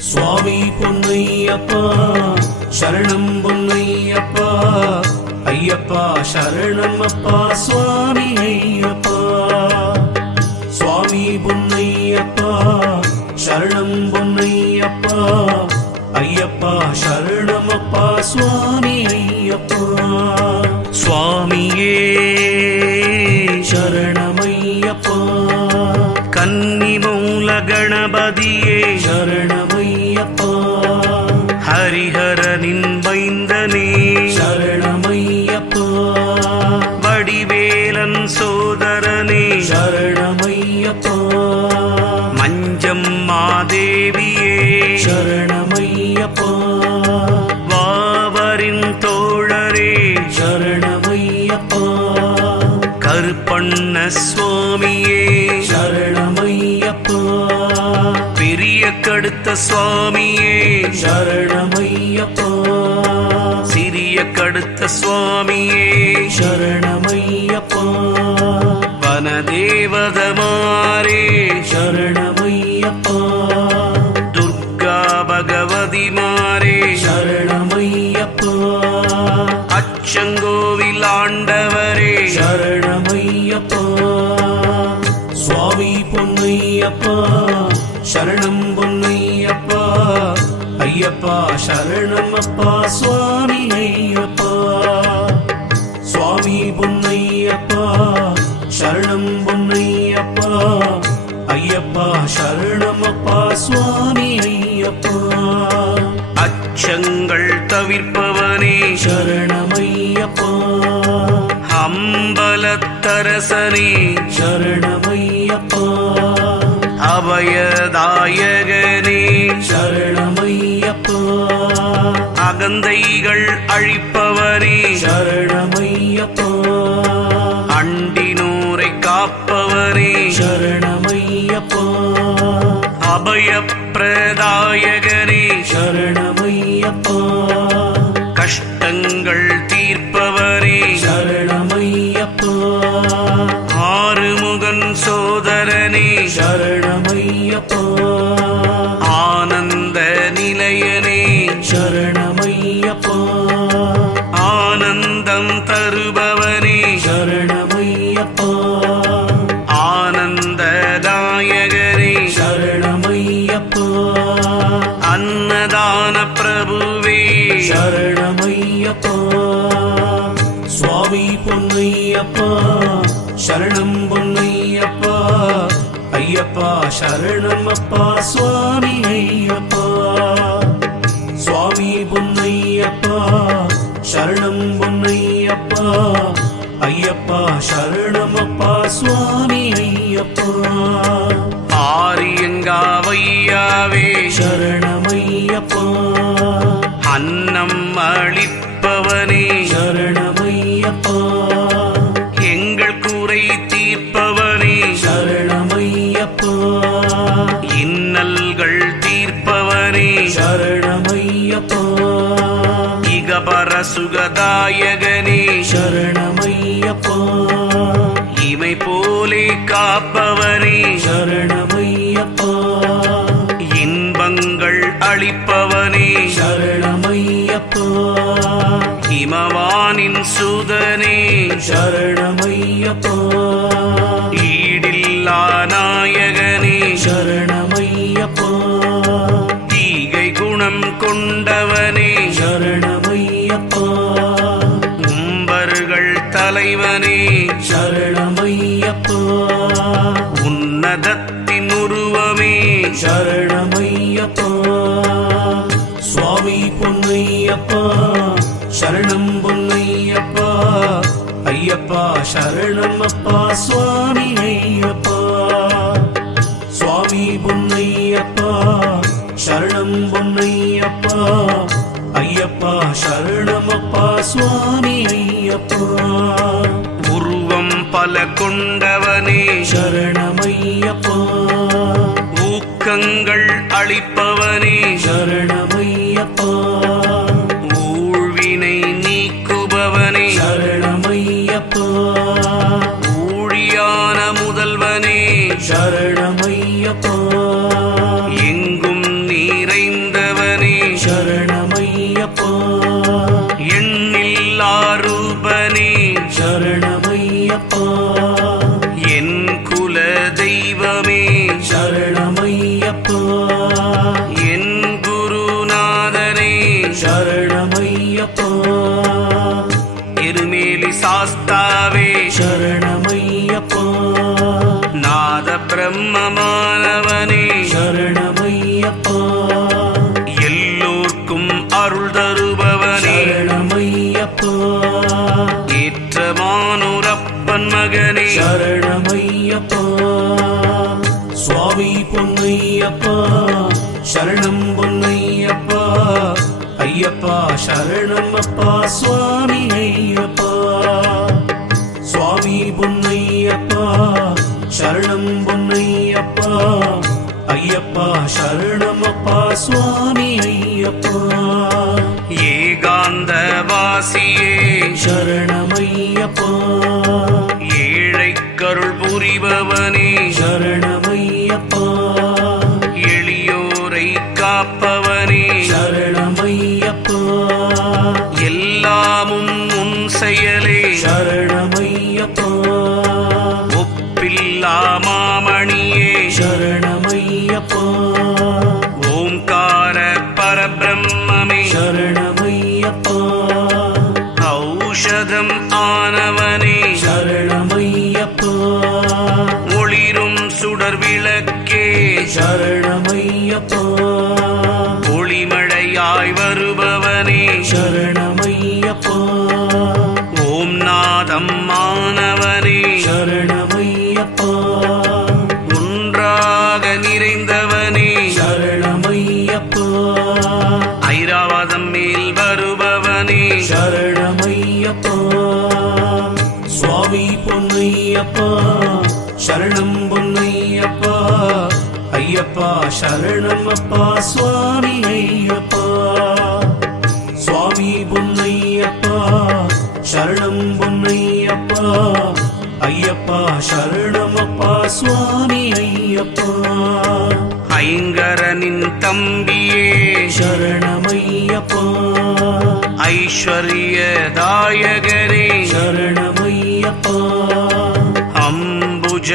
சுவாமி பொன்னையப்பா சரணம் பொன்னையப்பா ஐயப்பா சரணம் அப்பா சுவாமி ஐயப்பா சுவாமி பொன்னையப்பா சரணம் பொன்னையப்பா ஐயப்பா சரணம் அப்பா சுவாமி ஐயப்பா சுவாமியே சரணமையப்பா கன்னிமூல கணபதியே சரணமையப்பா ஹரிஹரனின் மைந்தனே சரணமையப்பா வடிவேலன் சோதரனே சரணமையப்பா மஞ்சம்மா தேவியே சரணமையப்பா வாவரின் தோழரே சரணமையப்பா கருப்பண்ண சுவாமியே சரணமையப்பா பெரிய கடுத்த சுவாமியே சரணமையப்பா சிறிய கடுத்த சுவாமியே சரணமையப்பா வனதேவதமாரே சரணமையப்பா துர்கா பகவதி மாரே சரணமையப்பா அச்சங்கோவில் ஆண்டவரே சரணமையப்பா சுவாமி பொன்னையப்பா சரணம் பொன்னையப்பா ஐயப்பா சரணம் அப்பா சுவாமி ஐயப்பா சுவாமி பொன்னையப்பா சரணம் பொன்னையப்பா ஐயப்பா சரணம் அப்பா சுவாமி ஐயப்பா அச்சங்கள் தவிர்ப்பவனே சரணமையப்பா அம்பலத்தரசனே சரணமையப்பா அபயதாயகனே சரணமையப்பா அகந்தைகள் அழிப்பவனே சரணமையப்பா அண்டினூரை காப்பவனே சரணமையப்பா அபயப்பிரதாயகனே சரணமையப்பா கஷ்டங்கள் தீர்ப்பவரே சரணமையப்பா ஆறுமுகன் சோதரனே சரணமையப்பா ஆனந்த நிலையனே சரணமையப்பா ஆனந்தம் தருபவனே சரணமையப்பா ஆனந்ததாயகரே சரணமையப்பா அன்னதான பிரபுவே சரணமையப்பா சுவாமி பொன்னையப்பா சரணம் பொன்னையப்பா ஐயப்பா சரணம் அப்பா சுவாமி ஐயப்பா சுவாமி பொன்னையப்பா சரணம் பொன்னையப்பா ஐயப்பா சரணம் அப்பா சுவாமி ஐயப்பா ஆரியங்காவையாவே சரணமையப்பா அன்னம் அளிப்பவனே சரணமையப்பா எங்கள் குறை தீர்ப்பவனே சரணமையப்பா இன்னல்கள் தீர்ப்பவனே சரணமையப்பா இகபர சுகதாயகனே சரணமையப்பா இமை போலே காப்பவனே சரணமையப்பா இன்பங்கள் அளிப்பவனே சரணமையப்பா இமவானின் சுதனே சரணமையப்பா ஈடில்லா நாயகனே சரணமையப்பா ஈகை குணம் கொண்டவனே சரணமையப்பா உம்பர்கள் தலைவனே சரணமையப்பா உன்னதத்தின் உருவமே சரணமையப்பா சுவாமி பொன்னையப்பா சரணம் பொன்னையப்பா ஐயப்பா சரணம் அப்பா சுவாமி ஐயப்பா சுவாமி பொன்னையப்பா சரணம் பொன்னையப்பா ஐயப்பா சரணம் அப்பா சுவாமி ஐயப்பா உருவம் பல கொண்டவனே சரணமையப்பா ஊக்கங்கள் அளிப்பவனே சரணமையப்பா ஊழ்வினை நீக்குபவனே சரணமையப்பா ஊழியான முதல்வனே சரணமையப்பா எங்கும் நிறைந்த சரணமையப்பா எண்ணில்லா ரூபனே சரணமையப்பா என் குல தெய்வமே சரணமையப்பா என் குருநாதனே சரணமையப்பா எருமேலி சாஸ்தாவே சரணமையப்பா நாத பிரம்மமானவனே சரணமையப்பா எல்லோர்க்கும் அருள் தருபவனே சரணமையப்பா ஏற்றமானோரப்பன் மகனே சரணமையப்பா சுவாமி பொன்னையப்பா சரணம் பொன்னையப்பா ஐயப்பா சரணம் அப்பா சுவாமி ஐயப்பா சுவாமி பொன்னையப்பா சரணம் பொன்னையப்பா ஐயப்பா சரணம் அப்பா சுவாமி ஐயப்பா ஏகாந்த வாசியே சரணமையப்பா ஏழை கருள் புரிபவனே சரணமையப்பா எளியோரை காப்பவனே சரணமையப்பா எல்லாமும் உன் செயலே சரணமையப்பா ஒப்பில்லா மாமணியே சரணமையப்பா ஓம்கார பரபிரம்மே சரணமையப்பா ஔஷதம் ஆனவனே சரணமையப்பா ஒளிரும் சுடர் விளக்கே சரணமையப்பா ஒளிமழையாய் வருபவனே சரணமையப்பா ஓம் நாதம் ஆனவனே சரணமையப்பா ஒன்றாக நிறைந்தவனே சரணமையப்பா ஐராவதம் மேல் வருபவனே சரணமையப்பா சுவாமி பொன்னையப்பா சரணம் பொன்னையப்பா ஐயப்பா சரணம் அப்பா சுவாமி ஐயப்பா சுவாமி பொன்னையப்பா சரணம் பொன்னையப்பா ஐயப்பா சரணம் அப்பா சுவாமி ஐயப்பா ஐங்கரனின் தம்பியே சரணமையப்பா ஐஸ்வர்ய தாயகரே சரணமையப்பா